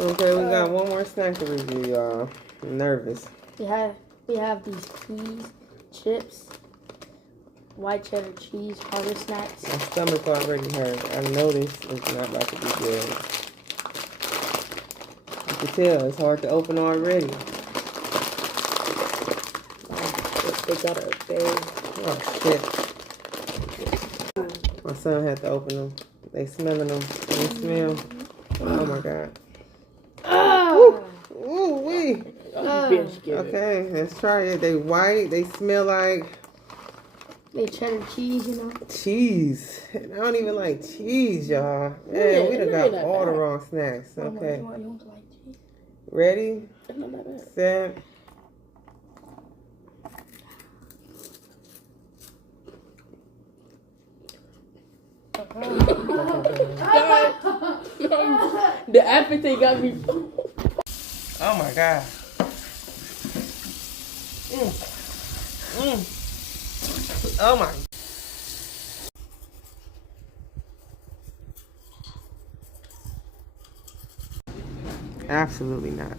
Okay, we got one more snack to review, y'all. I'm nervous. We have these peas, chips, white cheddar cheese, harder snacks. My stomach already hurt. I know this is not about to be good. You can tell it's hard to open already. They got a bag. Oh shit! My son had to open them. They smelling them. They smell. Oh my god. Ooh wee. Okay, let's try it. They white. They smell like. They cheddar cheese, you know. Cheese. I don't even like cheese, y'all. Man, we done got all the wrong snacks. Okay. You don't like cheese? Ready? It's not that bad. Set. The appetite got me. Oh my god. Oh my. Absolutely not.